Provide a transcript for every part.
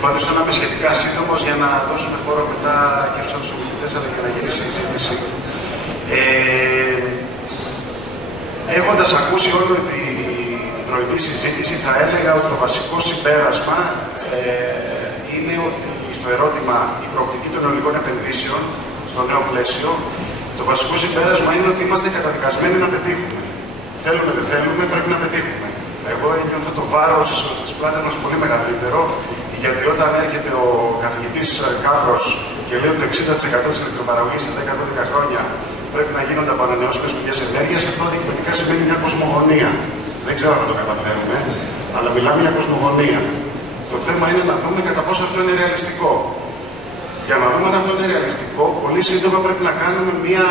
προσπαθήσω να είμαι σχετικά σύντομος για να δώσουμε χώρο μετά και στους άλλους ομιλητές, αλλά και να γίνει συζήτηση. Έχοντας ακούσει όλη την πρωινή συζήτηση, θα έλεγα ότι το βασικό συμπέρασμα είναι ότι στο ερώτημα η προοπτική των αιωλικών επενδύσεων στο νέο πλαίσιο, το βασικό συμπέρασμα είναι ότι είμαστε καταδικασμένοι να πετύχουμε. Θέλουμε, δεν θέλουμε, πρέπει να πετύχουμε. Εγώ νιώθω το βάρος στις πλάτες μας πολύ μεγαλύτερο, γιατί όταν έρχεται ο καθηγητής Κάπρος και λέει ότι το 60% της ηλεκτροπαραγωγής σε 10-12 χρόνια πρέπει να γίνονται από ανανεώσιμες πηγές ενέργειας, αυτό δικτυωτικά σημαίνει μια κοσμογονία. Δεν ξέρω αν το καταφέρουμε, αλλά μιλάμε για κοσμογονία. Το θέμα είναι να δούμε κατά πόσο αυτό είναι ρεαλιστικό. Για να δούμε αν αυτό είναι ρεαλιστικό, πολύ σύντομα πρέπει να κάνουμε μια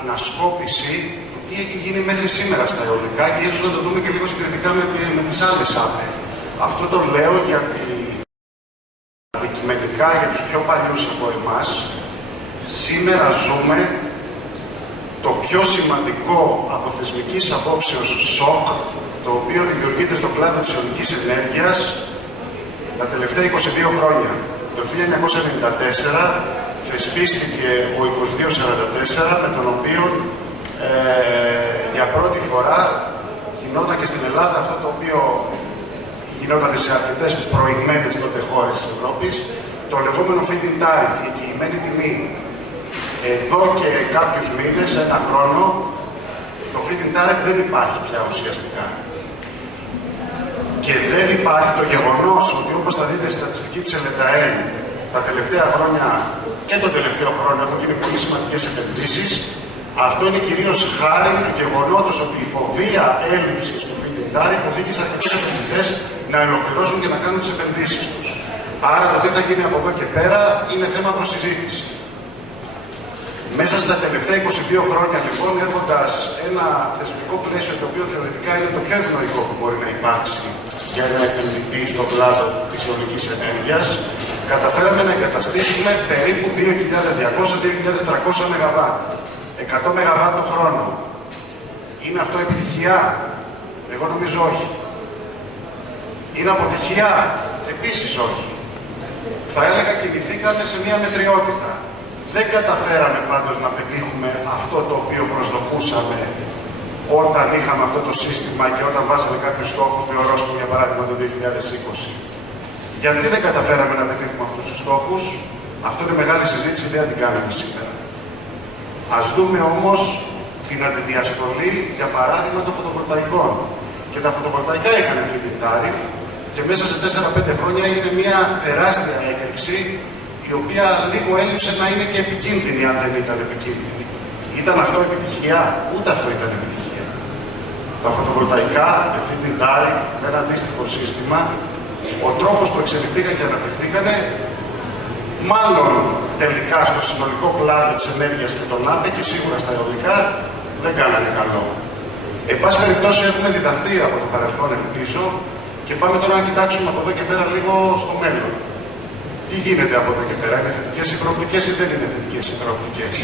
ανασκόπηση του τι έχει γίνει μέχρι σήμερα στα αιωλικά και ίσως να το δούμε και λίγο συγκριτικά με τις άλλες ΑΠΕ. Αυτό το λέω γιατί αντικειμενικά για τους πιο παλιούς από εμάς, σήμερα ζούμε το πιο σημαντικό από θεσμικής απόψεως σοκ, το οποίο δημιουργείται στον κλάδο της αιωλικής ενέργειας τα τελευταία 22 χρόνια. Το 1994 θεσπίστηκε ο 2244, με τον οποίο για πρώτη φορά γινόταν και στην Ελλάδα αυτό το οποίο γινόταν σε αρκετές προηγμένες τότε χώρες της Ευρώπης, το λεγόμενο feed-in tariff, η εγγυημένη τιμή. Εδώ και κάποιους μήνες, ένα χρόνο, το feed-in tariff δεν υπάρχει πια ουσιαστικά. Και δεν υπάρχει το γεγονός ότι, όπως θα δείτε στη στατιστική της ΕΛΕΤΑΕΝ, τα τελευταία χρόνια και τον τελευταίο χρόνο έχουν γίνει πολύ σημαντικές επενδύσεις. Αυτό είναι κυρίως χάρη του γεγονότος ότι η φοβία έλλειψης του feed-in tariff οδήγησε αρκετούς επενδυτές να ολοκληρώσουν και να κάνουν τις επενδύσεις τους. Άρα το τι θα γίνει από εδώ και πέρα είναι θέμα προσυζήτηση. Μέσα στα τελευταία 22 χρόνια, λοιπόν, έχοντας ένα θεσμικό πλαίσιο το οποίο θεωρητικά είναι το πιο ευνοϊκό που μπορεί να υπάρξει για ένα επενδυτή στον κλάδο της αιωλικής ενέργειας, καταφέραμε να εγκαταστήσουμε περίπου 2.200-2.300 ΜΒ. 100 ΜΒ το χρόνο. Είναι αυτό επιτυχία? Εγώ νομίζω όχι. Είναι αποτυχία? Επίσης όχι. Θα έλεγα κινηθήκαμε σε μια μετριότητα. Δεν καταφέραμε πάντως να πετύχουμε αυτό το οποίο προσδοκούσαμε όταν είχαμε αυτό το σύστημα και όταν βάσαμε κάποιους στόχους με ορόσημο, για παράδειγμα, το 2020. Γιατί δεν καταφέραμε να πετύχουμε αυτούς τους στόχους? Αυτό είναι μεγάλη συζήτηση, δεν την κάνουμε σήμερα. Ας δούμε όμως την αντιδιαστολή, για παράδειγμα, των φωτοβολταϊκών. Και τα φωτοβολταϊκά είχαν feed-in tariff και μέσα σε 4-5 χρόνια έγινε μια τεράστια έκρηξη, η οποία λίγο έλειψε να είναι και επικίνδυνη, αν δεν ήταν επικίνδυνη. Ήταν αυτό επιτυχία? Ούτε αυτό ήταν επιτυχία. Τα φωτοβολταϊκά, με feed-in tariff, με ένα αντίστοιχο σύστημα, ο τρόπος που εξελιχθήκαν και αναπτυχθήκανε, μάλλον τελικά στο συνολικό κλάδο της ενέργειας και των ΑΠΕ και σίγουρα στα αιωλικά, δεν κάνανε καλό. Εν πάση περιπτώσει, έχουμε διδαχθεί από το παρελθόν, ελπίζω, και πάμε τώρα να κοιτάξουμε από εδώ και πέρα λίγο στο μέλλον. Τι γίνεται από εδώ και πέρα? Είναι θετικές οι προοπτικές ή δεν είναι θετικές οι προοπτικές?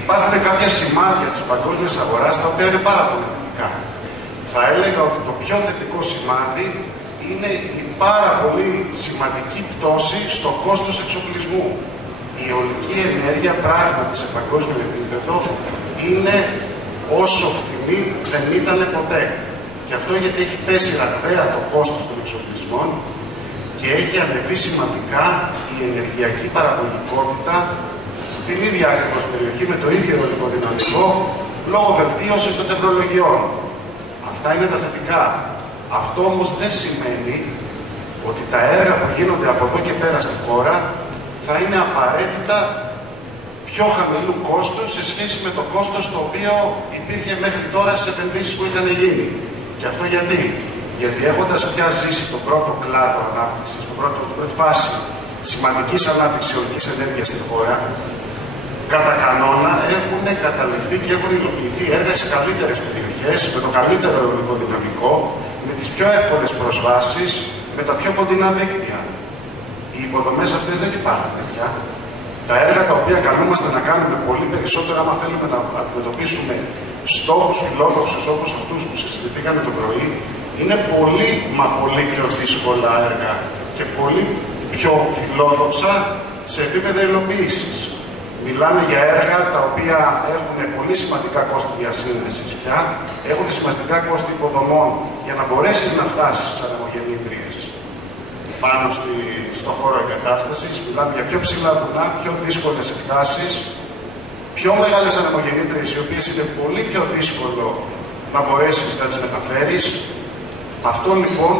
Υπάρχουν κάποια σημάδια της παγκόσμιας αγοράς τα οποία είναι πάρα πολύ θετικά. Θα έλεγα ότι το πιο θετικό σημάδι είναι η πάρα πολύ σημαντική πτώση στο κόστος εξοπλισμού. Η αιωλική ενέργεια πράγματι σε παγκόσμιο επίπεδο είναι όσο φτηνή δεν ήταν ποτέ. Και αυτό γιατί έχει πέσει ραγδαία το κόστος των εξοπλισμών και έχει ανεβεί σημαντικά η ενεργειακή παραγωγικότητα στην ίδια ακριβώς περιοχή με το ίδιο αιωλικό δυναμικό λόγω βελτίωσης των τεχνολογιών. Αυτά είναι τα θετικά. Αυτό όμως δεν σημαίνει ότι τα έργα που γίνονται από εδώ και πέρα στη χώρα θα είναι απαραίτητα πιο χαμηλού κόστους σε σχέση με το κόστος το οποίο υπήρχε μέχρι τώρα στις επενδύσεις που είχαν γίνει. Και αυτό γιατί? Γιατί έχοντας πια ζήσει τον πρώτο κλάδο ανάπτυξης, την πρώτη φάση σημαντικής ανάπτυξης αιωλικής ενέργειας στη χώρα, κατά κανόνα έχουν καταληφθεί και έχουν υλοποιηθεί έργα σε καλύτερες περιοχές, με το καλύτερο αιωλικό δυναμικό, με τις πιο εύκολες προσβάσεις, με τα πιο κοντινά δίκτυα. Οι υποδομές αυτές δεν υπάρχουν πια. Τα έργα τα οποία καλούμαστε να κάνουμε πολύ περισσότερο, άμα θέλουμε να αντιμετωπίσουμε στόχους φιλόδοξους όπως αυτούς που συζητηθήκαμε το πρωί, είναι πολύ μα πολύ πιο δύσκολα έργα και πολύ πιο φιλόδοξα σε επίπεδο υλοποίησης. Μιλάμε για έργα τα οποία έχουν πολύ σημαντικά κόστη διασύνδεσης πια, έχουν σημαντικά κόστη υποδομών για να μπορέσεις να φτάσεις στις ανεμογεννήτριες πάνω στο χώρο εγκατάστασης. Μιλάμε για πιο ψηλά βουνά, πιο δύσκολες εκτάσεις, πιο μεγάλες ανεμογεννήτριες, οι οποίες είναι πολύ πιο δύσκολο να μπορέσεις να τις μεταφέρεις. Αυτό λοιπόν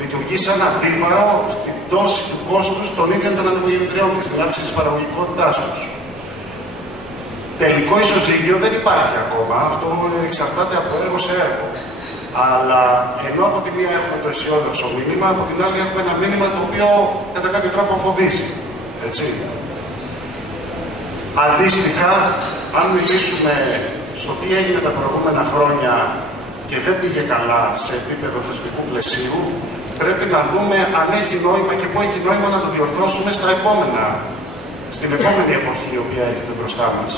λειτουργεί σαν αντίβαρο στην πτώση του κόστους των ίδιων των ανεμογεννητριών και στην αύξηση της παραγωγικότητάς τους. Τελικό ισοζύγιο δεν υπάρχει ακόμα, αυτό εξαρτάται από έργο σε έργο. Αλλά ενώ από τη μία έχουμε το αισιόδοξο μήνυμα, από την άλλη έχουμε ένα μήνυμα το οποίο κατά κάποιο τρόπο φοβίζει. Έτσι. Αντίστοιχα, αν μιλήσουμε στο τι έγινε τα προηγούμενα χρόνια και δεν πήγε καλά σε επίπεδο θεσμικού πλαισίου, πρέπει να δούμε αν έχει νόημα και πού έχει νόημα να το διορθώσουμε στην επόμενη εποχή η οποία έρχεται μπροστά μας.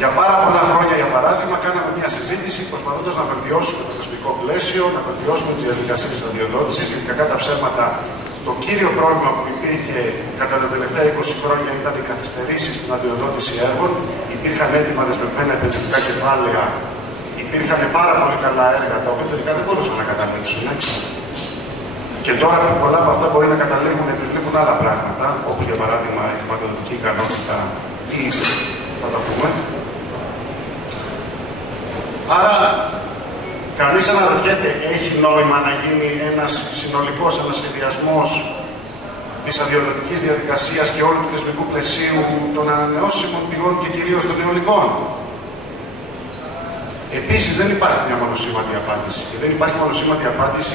Για πάρα πολλά χρόνια, για παράδειγμα, κάναμε μια συζήτηση προσπαθώντας να βελτιώσουμε το θεσμικό πλαίσιο, να βελτιώσουμε τις διαδικασίες αδειοδότησης, γιατί κακά τα ψέματα το κύριο πρόβλημα που υπήρχε κατά τα τελευταία 20 χρόνια ήταν οι καθυστερήσεις στην αδειοδότηση έργων. Υπήρχαν έτοιμα δεσμευμένα επενδυτικά κεφάλαια, υπήρχαν πάρα πολύ καλά έργα τα οποία τελικά δεν μπορούσαν να καταλήξουν. Και τώρα που πολλά από αυτά μπορεί να καταλήγουν και τους λείπουν άλλα πράγματα, όπως για παράδειγμα η χρηματοδοτική ικανότητα ή θα τα πούμε. Άρα, κανείς αναρωτιέται, έχει νόημα να γίνει ένας συνολικός ανασχεδιασμός της αδειοδοτικής διαδικασίας και όλου του θεσμικού πλαισίου των ανανεώσιμων πηγών και κυρίως των αιωλικών? Επίσης, δεν υπάρχει μια μονοσήμαντη απάντηση. Και δεν υπάρχει μονοσήμαντη απάντηση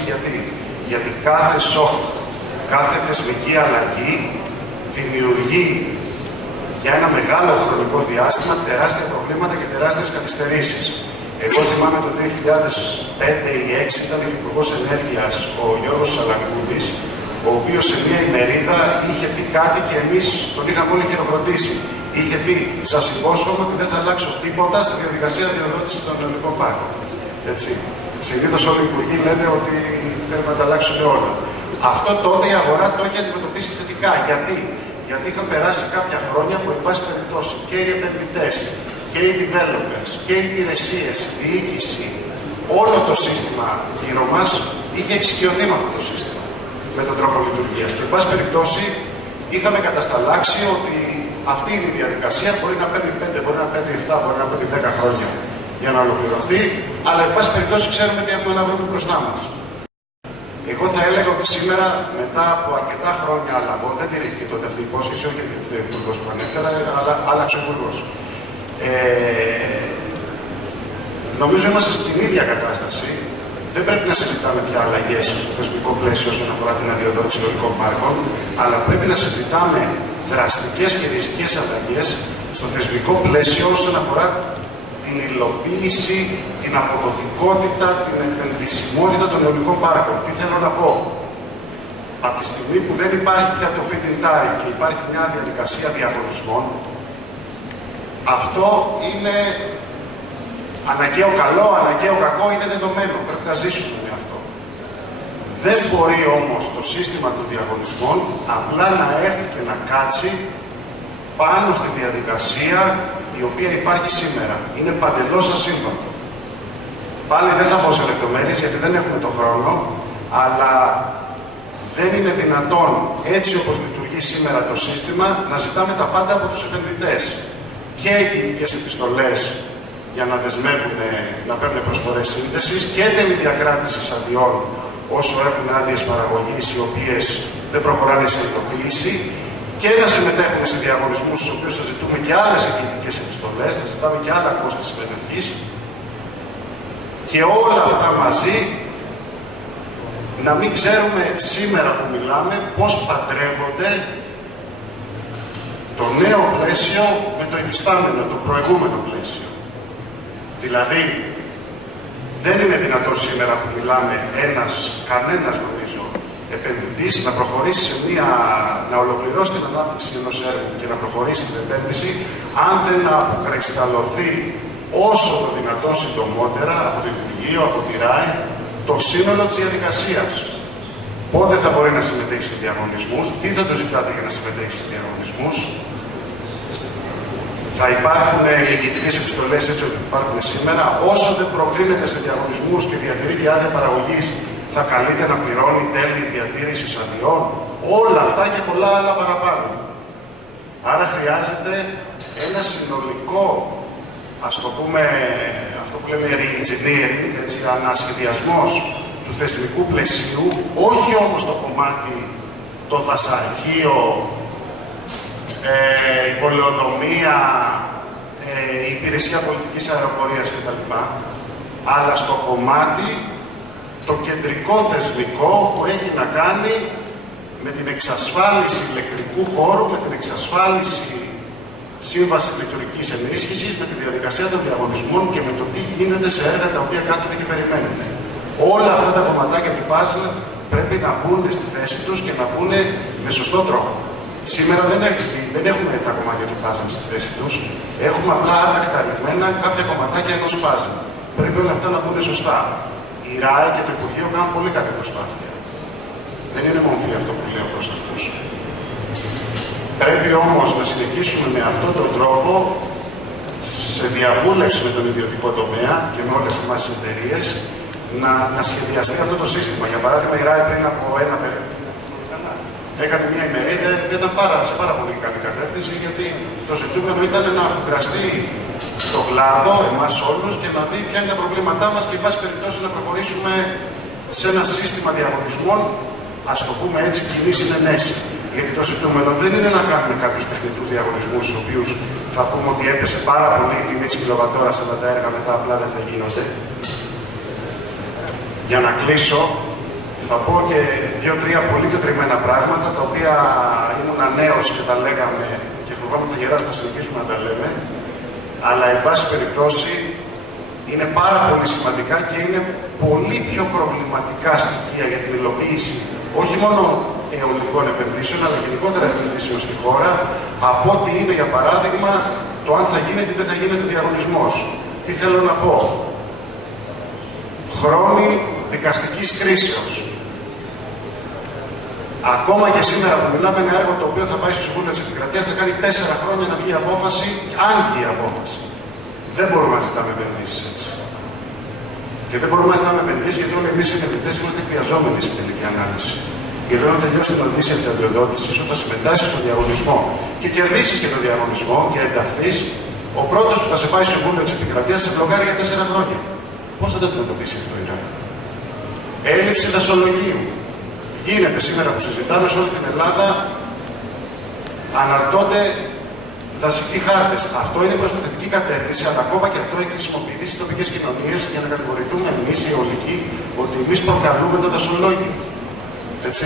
γιατί κάθε σοκ, κάθε θεσμική αλλαγή δημιουργεί για ένα μεγάλο χρονικό διάστημα τεράστια προβλήματα και τεράστιες καθυστερήσεις. Εγώ θυμάμαι το 2005 ή 2006 ήταν υπουργός ενέργειας ο Γιώργος Σαλακούδης, ο οποίος σε μια ημερίδα είχε πει κάτι και εμείς τον είχαμε όλοι χειροκροτήσει. Είχε πει, σας υπόσχομαι ότι δεν θα αλλάξω τίποτα στη διαδικασία διοδότησης των αιωλικών πάρκων. Έτσι. Συνήθως όλοι οι υπουργοί λένε ότι θέλουν να τα αλλάξουν όλα. Αυτό τότε η αγορά το έχει αντιμετωπίσει θετικά. Γιατί είχαν περάσει κάποια χρόνια που, εν πάση περιπτώσει, και οι επενδυτές, και οι developers, και οι υπηρεσίες, η διοίκηση, όλο το σύστημα γύρω μας είχε εξοικειωθεί με αυτό το σύστημα, με τον τρόπο λειτουργίας. Και, εν πάση περιπτώσει, είχαμε κατασταλάξει ότι αυτή είναι η διαδικασία, μπορεί να παίρνει 5, μπορεί να παίρνει 7, μπορεί να παίρνει 10 χρόνια για να ολοκληρωθεί, αλλά, εν πάση περιπτώσει, ξέρουμε τι έχουμε να βρούμε μπροστά μας. Εγώ θα έλεγα ότι σήμερα, μετά από αρκετά χρόνια αλλαγών, δεν τηρήθηκε τότε αυτή η υπόσχεση, όχι επειδή ο υπουργός που ανέφερα, αλλά άλλαξε ο υπουργός. Νομίζω είμαστε στην ίδια κατάσταση. Δεν πρέπει να συζητάμε πια αλλαγές στο θεσμικό πλαίσιο όσον αφορά την αδειοδότηση αιωλικών πάρκων, αλλά πρέπει να συζητάμε δραστικές και ριζικές αλλαγές στο θεσμικό πλαίσιο όσον αφορά την υλοποίηση, την αποδοτικότητα, την επενδυσιμότητα των αιωλικών πάρκων. Τι θέλω να πω? Από τη στιγμή που δεν υπάρχει πια το feed-in tariff και υπάρχει μια διαδικασία διαγωνισμών, αυτό είναι αναγκαίο καλό, αναγκαίο κακό, είναι δεδομένο. Πρέπει να ζήσουμε με αυτό. Δεν μπορεί όμως το σύστημα των διαγωνισμών απλά να έρθει και να κάτσει πάνω στη διαδικασία η οποία υπάρχει σήμερα. Είναι παντελώς ασύμβατο. Πάλι δεν θα πω σε λεπτομέρειες γιατί δεν έχουμε το χρόνο, αλλά δεν είναι δυνατόν έτσι όπως λειτουργεί σήμερα το σύστημα να ζητάμε τα πάντα από τους επενδυτές. Και οι ποινικές επιστολές για να δεσμεύουν, να παίρνουν προσφορές σύνδεσης και τέλη διακράτησης αδειών όσο έχουν άδειες παραγωγής οι οποίες δεν προχωράνε σε υλοποίηση, και να συμμετέχουν σε διαγωνισμούς στους οποίους θα ζητούμε και άλλες εγγυητικές επιστολές, θα ζητάμε και άλλα κόστη συμμετοχής, και όλα αυτά μαζί να μην ξέρουμε σήμερα που μιλάμε πώς παντρεύονται το νέο πλαίσιο με το υφιστάμενο, το προηγούμενο πλαίσιο. Δηλαδή, δεν είναι δυνατόν σήμερα που μιλάμε κανένας νομίζω επενδυτής να προχωρήσει να ολοκληρώσει την ανάπτυξη ενός έργου και να προχωρήσει στην επένδυση, αν δεν αποκρισταλωθεί όσο το δυνατόν συντομότερα από το Υπουργείο, από τη ΡΑΕ, το σύνολο της διαδικασίας. πότε θα μπορεί να συμμετέχει σε διαγωνισμούς, τι θα του ζητάτε για να συμμετέχει σε διαγωνισμούς. Θα υπάρχουν διοικητικές επιστολές έτσι όπως υπάρχουν σήμερα. Όσο δεν προκρίνεται σε διαγωνισμούς και διατηρείται άδεια παραγωγής, θα καλείται να πληρώνει τέλη διατήρησης αδειών. Όλα αυτά και πολλά άλλα παραπάνω. Άρα χρειάζεται ένα συνολικό, ας το πούμε, αυτό που λέμε re-engineering, ανασχεδιασμός του θεσμικού πλαισίου, όχι όμως το κομμάτι, το δασαρχείο, η πολεοδομία, η υπηρεσία πολιτικής αεροπορίας κτλ. Αλλά στο κομμάτι το κεντρικό θεσμικό που έχει να κάνει με την εξασφάλιση ηλεκτρικού χώρου, με την εξασφάλιση σύμβασης ηλεκτρικής ενίσχυσης, με τη διαδικασία των διαγωνισμών και με το τι γίνεται σε έργα τα οποία κάθονται και περιμένουν. Όλα αυτά τα κομματάκια του puzzle πρέπει να μπουν στη θέση τους και να μπουν με σωστό τρόπο. Σήμερα δεν έχουμε τα κομμάτια του puzzle στη θέση τους. Έχουμε απλά ατακταρισμένα κάποια κομματάκια ενός puzzle. Πρέπει όλα αυτά να μπουν σωστά. Η ΡΑΕ και το Υπουργείο κάνουν πολύ καλή προσπάθεια. Δεν είναι μορφή αυτό που λέω προς αυτούς. Πρέπει όμως να συνεχίσουμε με αυτόν τον τρόπο σε διαβούλευση με τον ιδιωτικό τομέα και με όλες εμάς τις εταιρείες να σχεδιαστεί αυτό το σύστημα. Για παράδειγμα, η ΡΑΕ πριν από ένα περίπου έκανε μια ημερίδα, ήταν σε πάρα πολύ καλή κατεύθυνση, γιατί το ζητούμενο ήταν να αφουγκραστεί το κλάδο, εμάς όλους, και να δει ποια είναι τα προβλήματά μας και, εν πάση περιπτώσει, να προχωρήσουμε σε ένα σύστημα διαγωνισμών, ας το πούμε έτσι, κοινή συνενέση. Γιατί το ζητούμενο δεν είναι να κάνουμε κάποιους τεχνικούς διαγωνισμούς, στους οποίους θα πούμε ότι έπεσε πάρα πολύ η τιμή της κιλοβατόρας, αλλά τα έργα μετά απλά δεν θα γίνονται. Για να κλείσω, θα πω και δύο-τρία πολύ τετριμμένα πράγματα, τα οποία ήμουν νέος και τα λέγαμε και φοβάμαι θα γεράσουμε, θα συνεχίσουμε να τα λέμε. Αλλά, εν πάση περιπτώσει, είναι πάρα πολύ σημαντικά και είναι πολύ πιο προβληματικά στοιχεία για την υλοποίηση όχι μόνο αιωλικών επενδύσεων, αλλά γενικότερα επενδύσεων στη χώρα, από ό,τι είναι, για παράδειγμα, το αν θα γίνεται ή δεν θα γίνεται διαγωνισμός. Τι θέλω να πω. Χρόνοι δικαστικής κρίσεως. Ακόμα και σήμερα που μιλάμε ένα έργο το οποίο θα πάει στο Συμβούλιο της Επικρατείας, θα κάνει 4 χρόνια να βγει η απόφαση, αν βγει η απόφαση. Δεν μπορούμε να ζητάμε επενδύσεις έτσι. Και δεν μπορούμε να ζητάμε επενδύσεις γιατί όλοι εμείς οι επενδυτές είμαστε χρειαζόμενοι στην τελική ανάλυση. Και όταν τελειώσει την οδύσσια της αδειοδότησης, όταν συμμετάσχεις στον διαγωνισμό και κερδίσεις και τον διαγωνισμό και ενταχθείς, ο πρώτος που θα σε πάει στο Συμβούλιο της Επικρατείας σε μπλοκάρει για 4 χρόνια. Πώς θα το αντιμετωπίσει αυτό η ΡΑΕ? Έλλειψη δασολογίου. Γίνεται σήμερα που συζητάμε σε όλη την Ελλάδα, αναρτώνται δασικοί χάρτες. Αυτό είναι προς τη θετική κατεύθυνση, αλλά ακόμα και αυτό έχει χρησιμοποιηθεί στις τοπικές κοινωνίες για να κατηγορηθούμε εμείς οι αιωλικοί ότι εμείς προκαλούμε το δασολόγιο. Έτσι.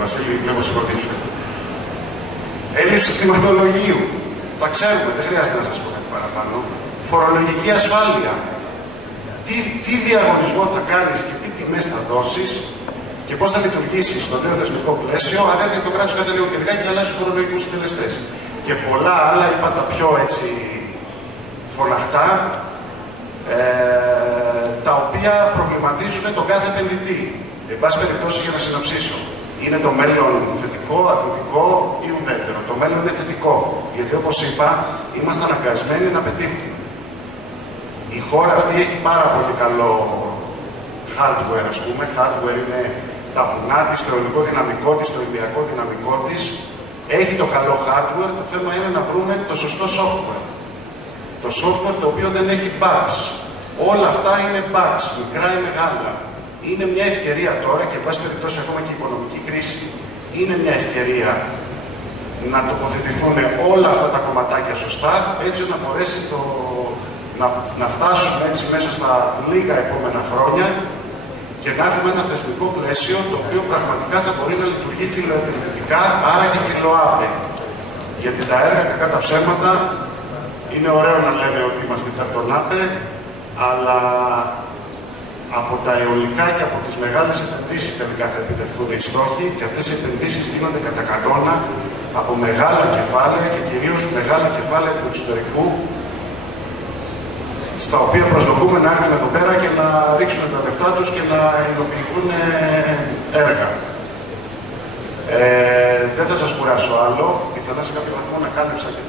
Βασίλη, βλέπω συγχωρείτε. Έλλειψη κτηματολογίου. Θα ξέρουμε, δεν χρειάζεται να σας πω κάτι παραπάνω. Φορολογική ασφάλεια. Τι διαγωνισμό θα κάνεις και τι τιμές θα δώσεις και πώς θα λειτουργήσει στο νέο θεσμικό πλαίσιο, αν έρχεται το κράτος κάθε λίγο και λιγάκι και αλλάζει τους φορολογικούς συντελεστές. Και πολλά άλλα, είπα τα πιο έτσι φωναχτά, τα οποία προβληματίζουν τον κάθε επενδυτή. Εν πάση περιπτώσει, για να συνοψίσω, είναι το μέλλον θετικό, αρνητικό ή ουδέτερο? Το μέλλον είναι θετικό, γιατί όπως είπα, είμαστε αναγκασμένοι να πετύχουμε. Η χώρα αυτή έχει πάρα πολύ καλό hardware, ας πούμε. Hardware είναι τα βουνά της, το αιωλικό δυναμικό της, το ηλιακό δυναμικό της. Έχει το καλό hardware, το θέμα είναι να βρούμε το σωστό software. Το software το οποίο δεν έχει bugs. Όλα αυτά είναι bugs, μικρά ή μεγάλα. Είναι μια ευκαιρία τώρα και, εν πάση περιπτώσει, ακόμα και η οικονομική κρίση είναι μια ευκαιρία να τοποθετηθούν όλα αυτά τα κομματάκια σωστά, έτσι να μπορέσει να φτάσουμε έτσι μέσα στα λίγα επόμενα χρόνια και να έχουμε ένα θεσμικό πλαίσιο το οποίο πραγματικά θα μπορεί να λειτουργεί φιλοεπενδυτικά, άρα και φιλοάπε. Γιατί τα έργα, κακά τα ψέματα, είναι ωραίο να λέμε ότι είμαστε υπέρ των άπε, αλλά από τα αιωλικά και από τις μεγάλες επενδύσεις τελικά θα επιτευχθούν οι στόχοι και αυτές οι επενδύσεις γίνονται κατά κανόνα από μεγάλα κεφάλαια και κυρίως μεγάλα κεφάλαια του εξωτερικού στα οποία προσδοκούμε να έρθουν εδώ πέρα και να ρίξουν τα λεφτά τους και να υλοποιηθούν έργα. Δεν θα σας κουράσω άλλο. Ήθελα σε κάποιο βαθμό να κάλυψα και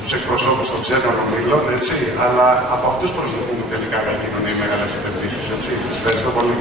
τους εκπροσώπους των ξένων ομίλων, έτσι, αλλά από αυτούς προσδοκούμε τελικά να γίνουν οι μεγάλες επενδύσεις, έτσι. Σας ευχαριστώ πολύ.